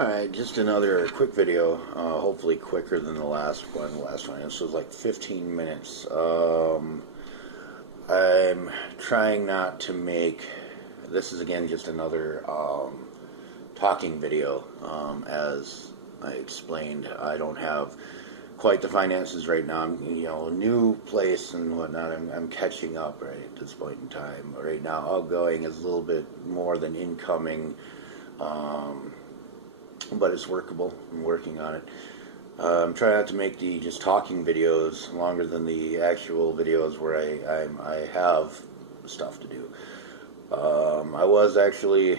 Alright, just another quick video, hopefully quicker than the last one. This was like 15 minutes. I'm trying not to make, this is again just another talking video. As I explained, I don't have quite the finances right now. I'm, a new place and whatnot. I'm catching up right at this point in time. Right now, outgoing is a little bit more than incoming. But it's workable. I'm working on it. I'm trying not to make the just talking videos longer than the actual videos where I have stuff to do. I was actually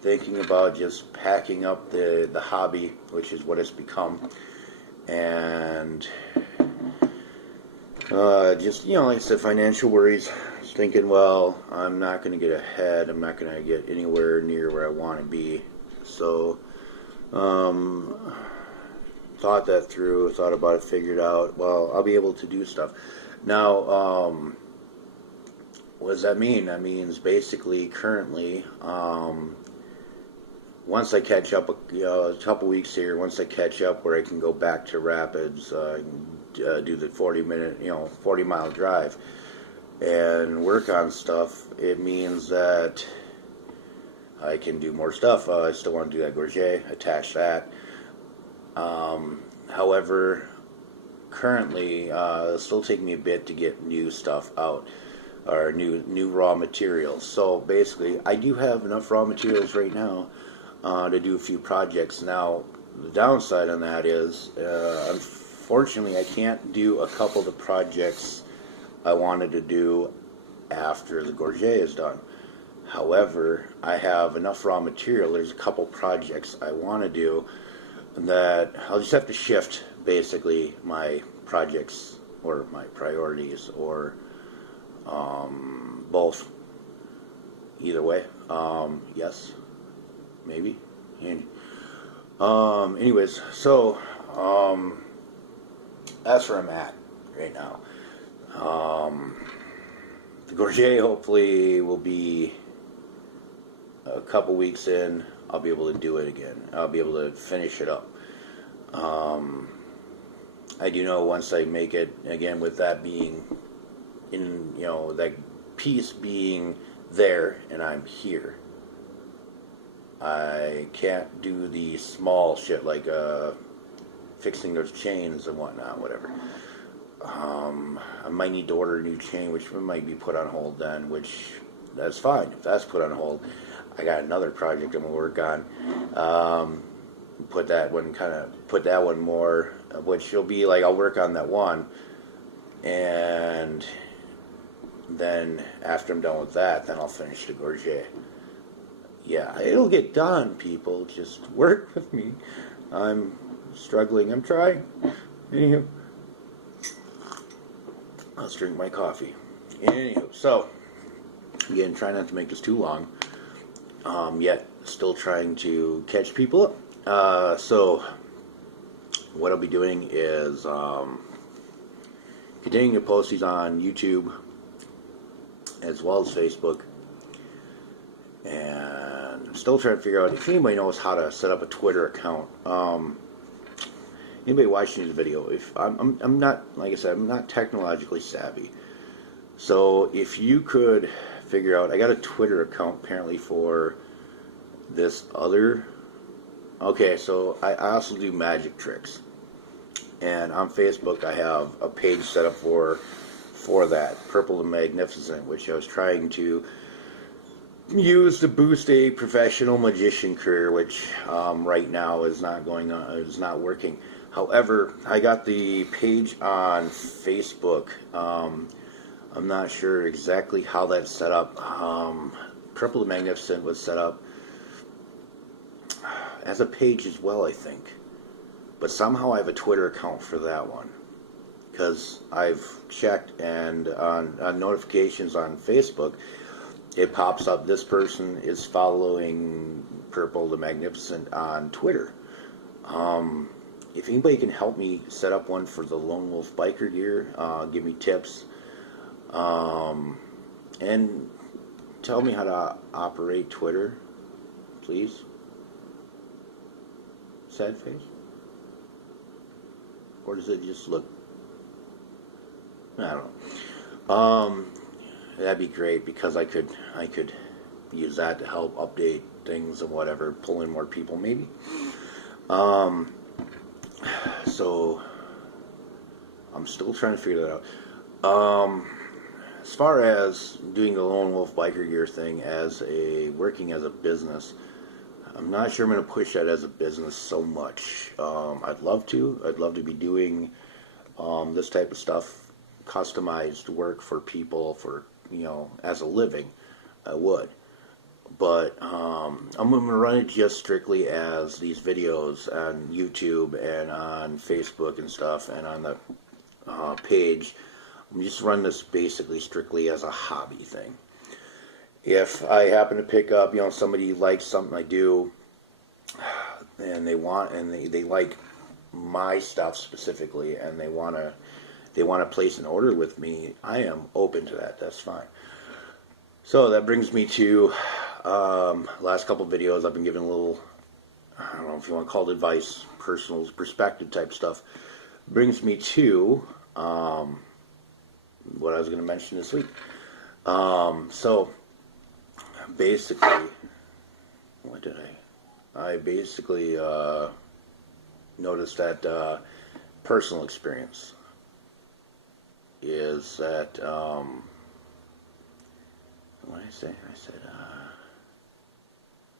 thinking about just packing up the hobby, which is what it's become, and just, like I said, financial worries. Just thinking, well, I'm not going to get ahead. I'm not going to get anywhere near where I want to be. So, thought that through, thought about it, figured out, well, I'll be able to do stuff. Now, what does that mean? That means basically currently, once I catch up, a couple weeks here, once I catch up where I can go back to Rapids, do the 40-mile drive and work on stuff, it means that I can do more stuff. I still want to do that gorget, attach that. However, currently, it'll still take me a bit to get new stuff out, or new raw materials. So basically, I do have enough raw materials right now to do a few projects. Now, the downside on that is, unfortunately, I can't do a couple of the projects I wanted to do after the gorget is done. However, I have enough raw material. There's a couple projects I want to do that I'll just have to shift basically my projects or my priorities, or both. Either way, yes, maybe. And anyways, so that's where I'm at right now. The gorget hopefully will be a couple weeks in. I'll be able to do it again. I'll be able to finish it up. I do know once I make it again, with that being in, that piece being there and I'm here, I can't do the small shit like fixing those chains and whatnot, whatever. I might need to order a new chain, which might be put on hold then, which that's fine. If that's put on hold, I got another project I'm going to work on. Put that one more, which will be like, I'll work on that one, and then after I'm done with that, then I'll finish the gorget. Yeah, it'll get done, people. Just work with me. I'm struggling. I'm trying. Anywho, let's drink my coffee. Anywho, so again, try not to make this too long. Yet still trying to catch people up. So what I'll be doing is continuing to post these on YouTube as well as Facebook, and I'm still trying to figure out if anybody knows how to set up a Twitter account. Anybody watching this video, if I'm not, like I said, I'm not technologically savvy. So if you could figure out, I got a Twitter account apparently for this other. Okay, so I also do magic tricks, and on Facebook I have a page set up for that, Purple and Magnificent, which I was trying to use to boost a professional magician career, which right now is not going on, is not working. However, I got the page on Facebook. I'm not sure exactly how that's set up. Purple and Magnificent was set up as a page as well, I think. But somehow I have a Twitter account for that one, because I've checked, and on notifications on Facebook, it pops up, this person is following Purple the Magnificent on Twitter. If anybody can help me set up one for the Lone Wolf Biker Gear, give me tips, and tell me how to operate Twitter, please. sad face? Or does it just look, I don't know. That'd be great, because I could use that to help update things and whatever, pull in more people maybe. So I'm still trying to figure that out. As far as doing the Lone Wolf Biker Gear thing working as a business, I'm not sure I'm going to push that as a business so much. I'd love to be doing this type of stuff, customized work for people, for, as a living. I would. But I'm going to run it just strictly as these videos on YouTube and on Facebook and stuff, and on the page. I'm just run this basically strictly as a hobby thing. If I happen to pick up, somebody likes something I do, and they like my stuff specifically, and they want to place an order with me, I am open to that. That's fine. So that brings me to last couple videos. I've been giving a little, I don't know if you want to call it advice, personal perspective type stuff. Brings me to what I was going to mention this week. So basically, what did I basically noticed that personal experience is that what did I say? I said,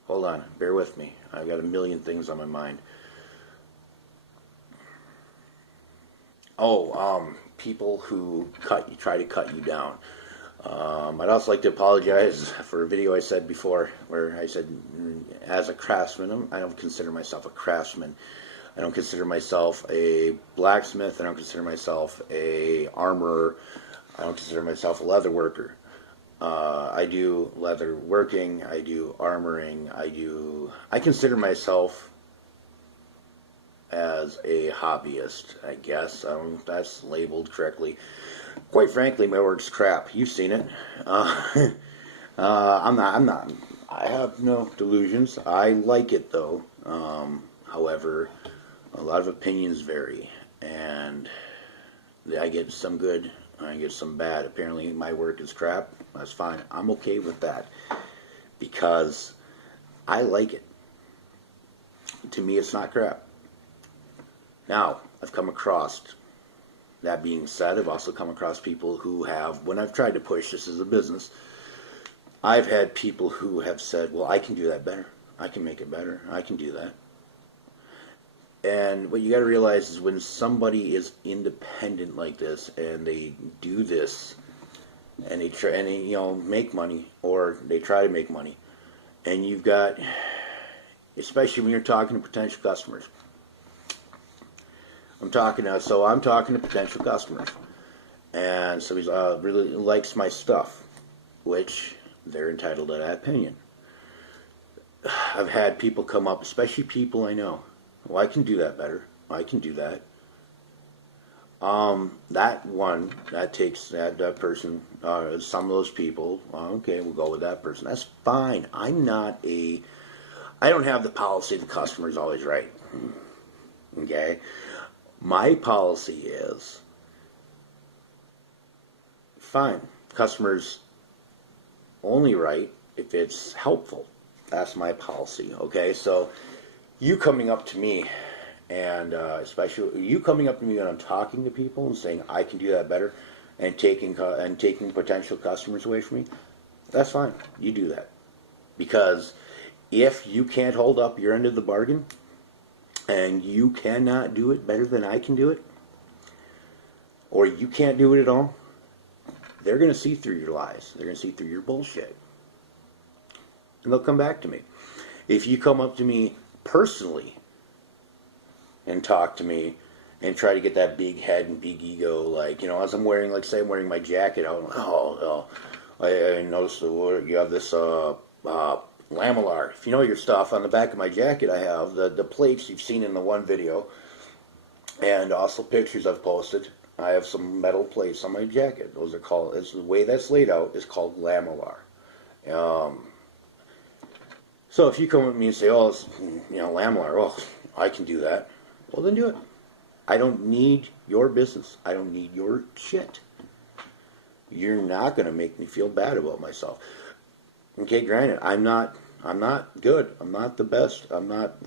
hold on, bear with me. I've got a million things on my mind. People who try to cut you down. I'd also like to apologize for a video I said before where I said, as a craftsman, I don't consider myself a craftsman. I don't consider myself a blacksmith. I don't consider myself a armorer. I don't consider myself a leather worker. I do leather working. I do armoring. I consider myself as a hobbyist, I guess. That's labeled correctly. Quite frankly, my work's crap. You've seen it. I'm not. I have no delusions. I like it though. However, a lot of opinions vary, and I get some good, I get some bad. Apparently, my work is crap. That's fine. I'm okay with that because I like it. To me, it's not crap. Now, I've come across, that being said, I've also come across people who have, when I've tried to push this as a business, I've had people who have said, well, I can do that better. I can make it better. I can do that. And what you got to realize is when somebody is independent like this and they do this and they try and make money, or they try to make money, and you've got, especially when you're talking to potential customers. I'm talking to potential customers, and somebody really likes my stuff, which they're entitled to that opinion. I've had people come up, especially people I know. Well, I can do that better. I can do that. That takes that person, some of those people, okay, we'll go with that person. That's fine. I don't have the policy the customer's always right. Okay? My policy is, fine, customer's only right if it's helpful. That's my policy, okay? So you coming up to me, and especially you coming up to me when I'm talking to people and saying I can do that better, and taking potential customers away from me, that's fine. You do that. Because if you can't hold up your end of the bargain, and you cannot do it better than I can do it, or you can't do it at all, they're going to see through your lies. They're going to see through your bullshit. And they'll come back to me. If you come up to me personally and talk to me and try to get that big head and big ego, like, as I'm wearing, like, say I'm wearing my jacket, I noticed you have this lamellar. If you know your stuff, on the back of my jacket I have the plates you've seen in the one video, and also pictures I've posted. I have some metal plates on my jacket. Those are called, it's the way that's laid out is called lamellar. So if you come with me and say, oh, it's, lamellar, I can do that. Well, then do it. I don't need your business. I don't need your shit. You're not going to make me feel bad about myself. Okay, granted, I'm not good. I'm not the best. I'm not,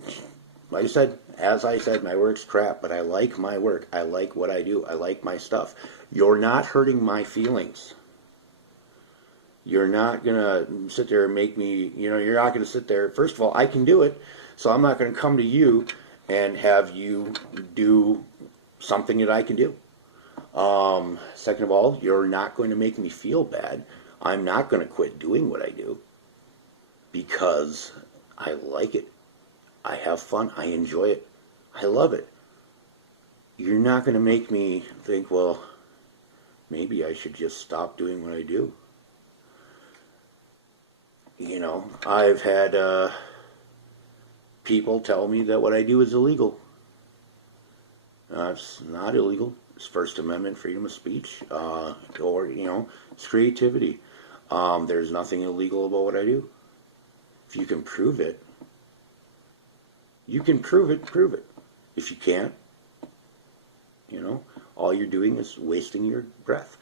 like I said, as I said, my work's crap, but I like my work. I like what I do. I like my stuff. You're not hurting my feelings. You're not going to sit there and make me, you're not going to sit there. First of all, I can do it, so I'm not going to come to you and have you do something that I can do. Second of all, you're not going to make me feel bad. I'm not going to quit doing what I do because I like it. I have fun. I enjoy it. I love it. You're not going to make me think, well, maybe I should just stop doing what I do. I've had people tell me that what I do is illegal. It's not illegal. It's First Amendment freedom of speech, or it's creativity. There's nothing illegal about what I do. If you can prove it, prove it. If you can't, all you're doing is wasting your breath.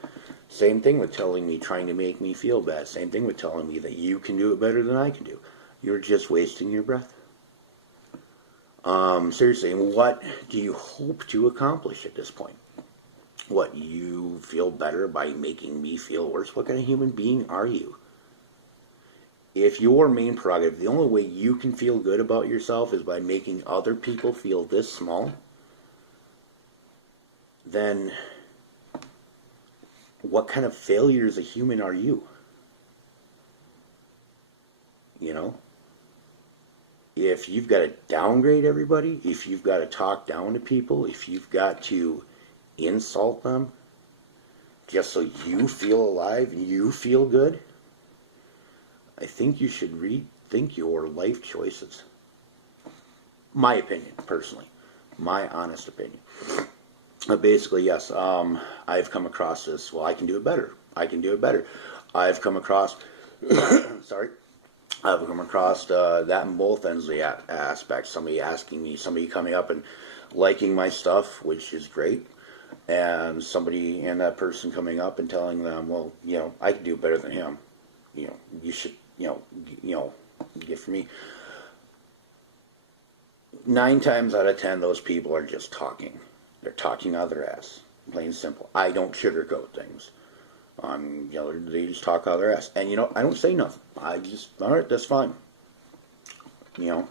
Same thing with trying to make me feel bad. Same thing with telling me that you can do it better than I can do. You're just wasting your breath. Seriously, and what do you hope to accomplish at this point? What, you feel better by making me feel worse? What kind of human being are you? If your main prerogative, the only way you can feel good about yourself is by making other people feel this small, then what kind of failure as a human are you? If you've got to downgrade everybody, if you've got to talk down to people, if you've got to insult them just so you feel alive, you feel good, I think you should rethink your life choices. My opinion, personally. My honest opinion. But basically, yes, I've come across this. Well, I can do it better. I've come across, I've come across that in both ends of the aspect. Somebody asking me, somebody coming up and liking my stuff, which is great. And that person coming up and telling them, well, I can do better than him. You should, get for me. 9 times out of 10, those people are just talking. They're talking out of their ass. Plain and simple. I don't sugarcoat things. They just talk out of their ass. And, I don't say nothing. I just, all right, that's fine. No,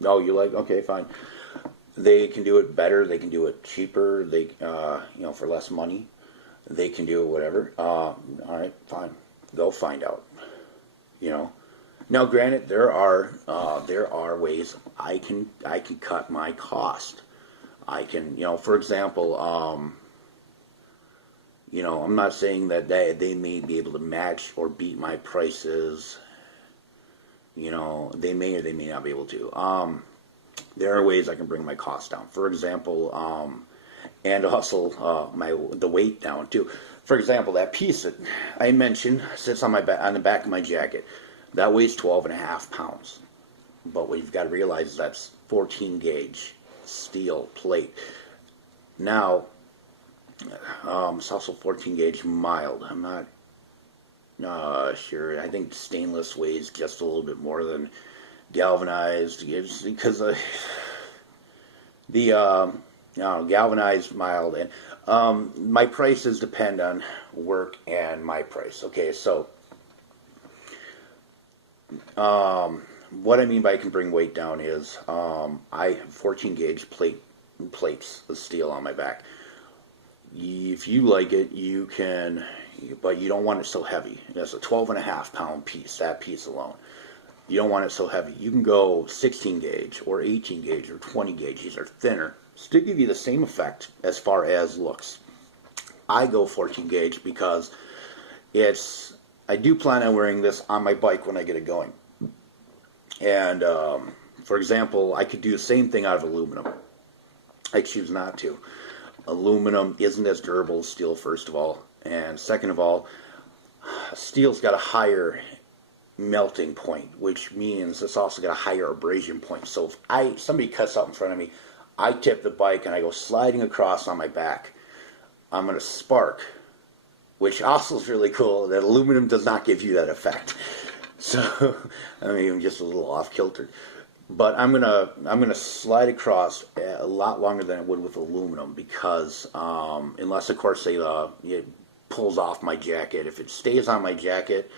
you like, okay, fine. They can do it better. They can do it cheaper. They, for less money. They can do it whatever. All right, fine. Go find out. Now, granted, there are ways I can cut my cost. I can, for example, I'm not saying that they may be able to match or beat my prices. They may or they may not be able to. There are ways I can bring my costs down. For example, and hustle the weight down too. For example, that piece that I mentioned sits on the back of my jacket. That weighs 12.5 pounds. But what you've got to realize is that's 14 gauge steel plate. Now, it's also 14 gauge mild. I'm not sure. I think stainless weighs just a little bit more than galvanized, because the galvanized mild, and my prices depend on work and my price. Okay, so what I mean by I can bring weight down is I have 14 gauge plates of steel on my back. If you like it, you can, but you don't want it so heavy. That's a 12.5 pound piece, that piece alone. You don't want it so heavy. You can go 16 gauge or 18 gauge or 20 gauge. These are thinner. Still give you the same effect as far as looks. I go 14 gauge because I do plan on wearing this on my bike when I get it going. And, for example, I could do the same thing out of aluminum. I choose not to. Aluminum isn't as durable as steel, first of all. And second of all, steel's got a higher melting point, which means it's also got a higher abrasion point. So if somebody cuts out in front of me, I tip the bike and I go sliding across on my back, I'm going to spark, which also is really cool. That aluminum does not give you that effect. So I mean, just a little off kilter. But I'm gonna slide across a lot longer than it would with aluminum because unless of course say it pulls off my jacket, if it stays on my jacket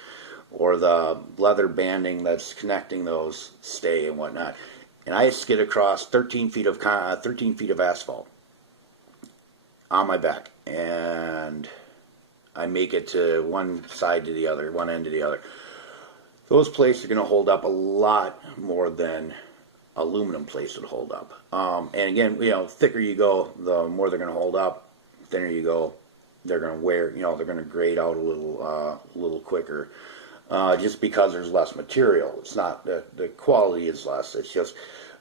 or the leather banding that's connecting those stay and whatnot, and I skid across 13 feet of asphalt on my back, and I make it to one side to the other, one end to the other. Those plates are going to hold up a lot more than aluminum plates would hold up. And again, thicker you go, the more they're going to hold up. Thinner you go, they're going to wear. They're going to grade out a little quicker, just because there's less material. It's not the quality is less. It's just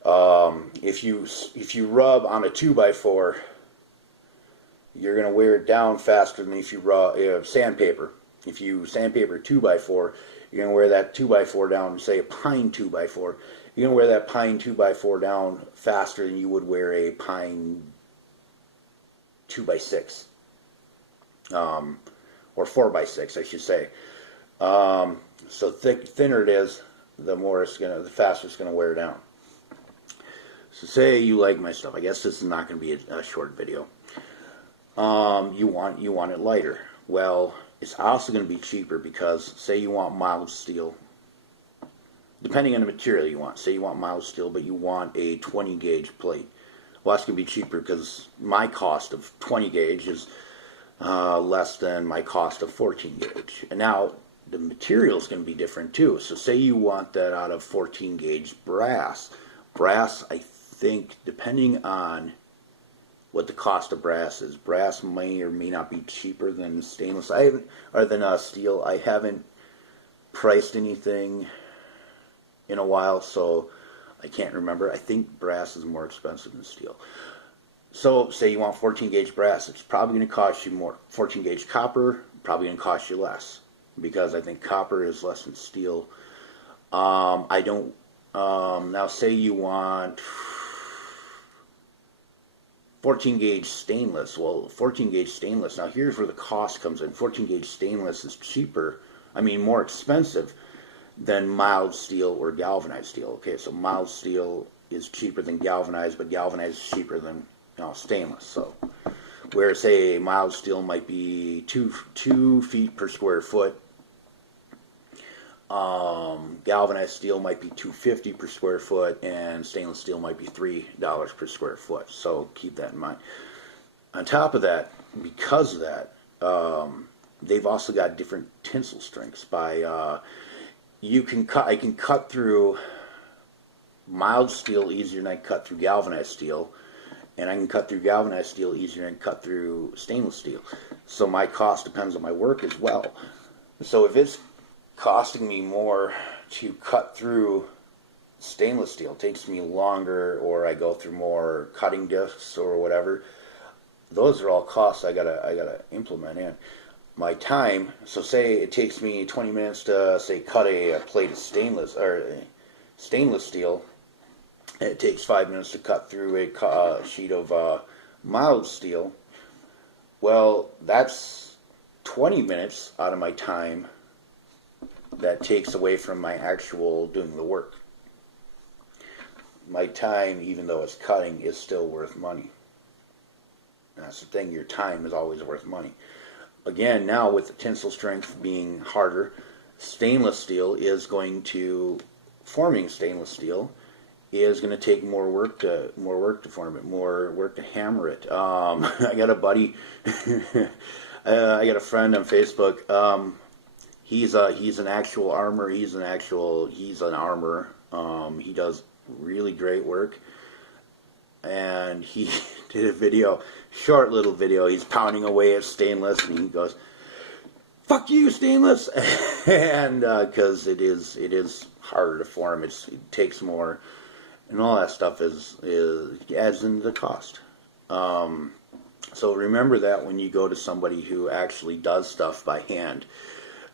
if you rub on a 2x4, you're going to wear it down faster than if you rub sandpaper. If you sandpaper 2x4, you're going to wear that 2x4 down, say a pine 2x4. You're going to wear that pine 2x4 down faster than you would wear a pine 2x6. Or 4x6, I should say. So thinner it is, the faster it's going to wear down. So say you like my stuff. I guess this is not going to be a short video. You want it lighter. Well, it's also going to be cheaper because say you want mild steel, depending on the material you want. Say you want mild steel, but you want a 20 gauge plate. Well, that's going to be cheaper because my cost of 20 gauge is less than my cost of 14 gauge. And now the material is going to be different too. So say you want that out of 14 gauge brass. Brass, I think, depending on what the cost of brass is. Brass may or may not be cheaper than stainless. Steel. I haven't priced anything in a while, so I can't remember. I think brass is more expensive than steel. So say you want 14 gauge brass, it's probably going to cost you more. 14 gauge copper, probably going to cost you less because I think copper is less than steel. Now say you want 14 gauge stainless. Well, 14 gauge stainless, now here's where the cost comes in. 14 gauge stainless is more expensive than mild steel or galvanized steel. Okay, so mild steel is cheaper than galvanized, but galvanized is cheaper than stainless. So where say mild steel might be 2 feet per square foot, galvanized steel might be $2.50 per square foot, and stainless steel might be $3 per square foot. So keep that in mind. On top of that, because of that, they've also got different tensile strengths. I can cut through mild steel easier than I can cut through galvanized steel, and I can cut through galvanized steel easier than I can cut through stainless steel. So my cost depends on my work as well. So if it's costing me more to cut through stainless steel, it takes me longer, or I go through more cutting discs or whatever, those are all costs I gotta implement in. My time, so say it takes me 20 minutes to say cut a plate of stainless steel, and it takes 5 minutes to cut through a sheet of mild steel. Well, that's 20 minutes out of my time that takes away from my actual doing the work. My time, even though it's cutting, is still worth money. That's the thing, your time is always worth money. Again, now with the tensile strength being harder, stainless steel is forming stainless steel is going to take more work to form it, more work to hammer it. I got a buddy, I got a friend on Facebook. He's an actual armor. He's an armor. He does really great work, and he did a video, short little video. He's pounding away at stainless, and he goes, "Fuck you, stainless!" And because it is harder to form, it takes more, and all that stuff adds into the cost. So remember that when you go to somebody who actually does stuff by hand.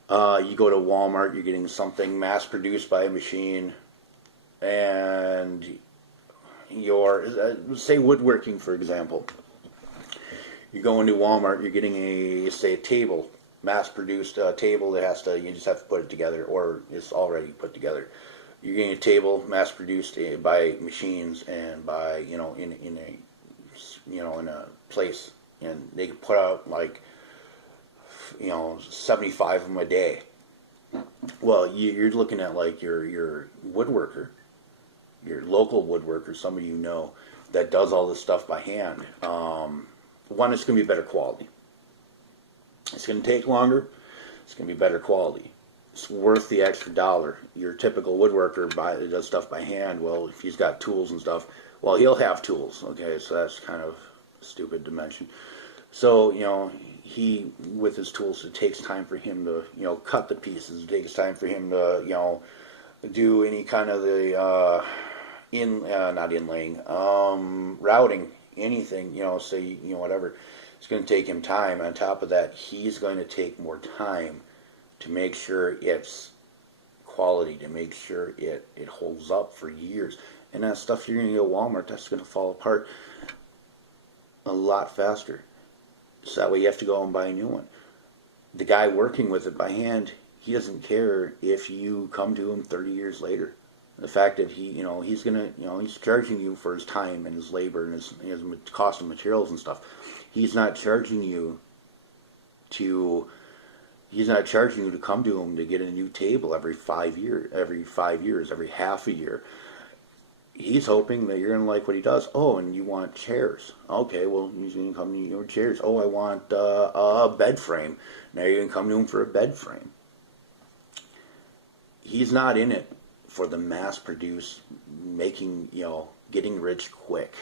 You go to Walmart, you're getting something mass produced by a machine, and your say woodworking, for example. You go into Walmart, you're getting a table, mass produced table that you just have to put it together, or it's already put together. You're getting a table mass produced by machines and by in a place, and they put out like 75 of them a day. Well, you're looking at like your woodworker, your local woodworker, somebody that does all this stuff by hand. One, it's going to be better quality. It's going to take longer. It's going to be better quality. It's worth the extra dollar. Your typical woodworker does stuff by hand. Well, if he's got tools and stuff, well, he'll have tools. Okay, so that's kind of stupid to mention. So he with his tools, it takes time for him to cut the pieces. It takes time for him to do any kind of the not inlaying, routing, anything, say, whatever. It's going to take him time. On top of that, he's going to take more time to make sure it's quality, to make sure it holds up for years. And that stuff you're going to go to Walmart, that's going to fall apart a lot faster. So that way you have to go and buy a new one. The guy working with it by hand, he doesn't care if you come to him 30 years later. The fact that he's gonna, he's charging you for his time and his labor and his cost of materials and stuff. He's not charging you to come to him to get a new table every 5 years, every half a year. He's hoping that you're going to like what he does. Oh, and you want chairs. Okay, well, he's going to come to you with chairs. Oh, I want a bed frame. Now you're going to come to him for a bed frame. He's not in it for the mass produce, getting rich quick.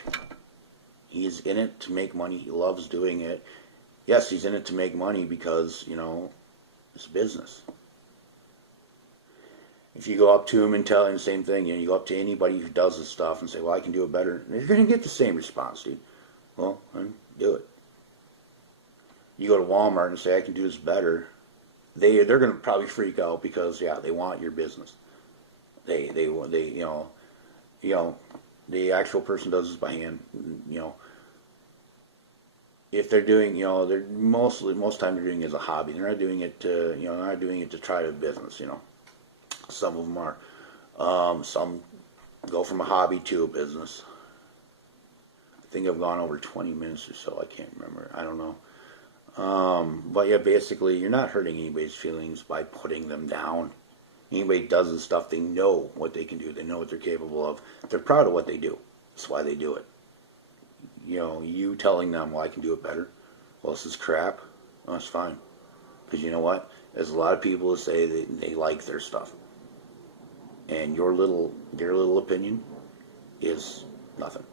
He's in it to make money. He loves doing it. Yes, he's in it to make money because, it's business. If you go up to him and tell him the same thing, you go up to anybody who does this stuff and say, well, I can do it better, you're going to get the same response, dude. Well, then do it. You go to Walmart and say, I can do this better, they're going to probably freak out because, yeah, they want your business. The actual person does this by hand, if they're doing, they're most time they're doing it as a hobby. They're not doing it to, they're not doing it to try to business, Some of them are. Some go from a hobby to a business. I think I've gone over 20 minutes or so. I can't remember. I don't know. But yeah, basically, you're not hurting anybody's feelings by putting them down. Anybody does this stuff, they know what they can do. They know what they're capable of. They're proud of what they do. That's why they do it. You telling them, well, I can do it better. Well, this is crap. Well, that's fine. Because you know what? There's a lot of people who say that they like their stuff. And your little opinion is nothing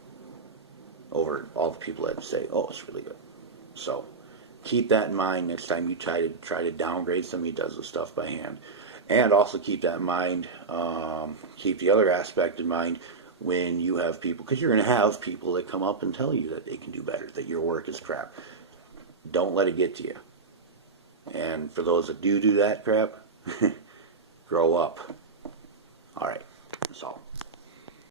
over all the people that say, oh, it's really good. So keep that in mind next time you try to downgrade somebody who does the stuff by hand. And also keep that in mind, keep the other aspect in mind when you have people, because you're going to have people that come up and tell you that they can do better, that your work is crap. Don't let it get to you. And for those that do that crap, grow up. All right, that's all.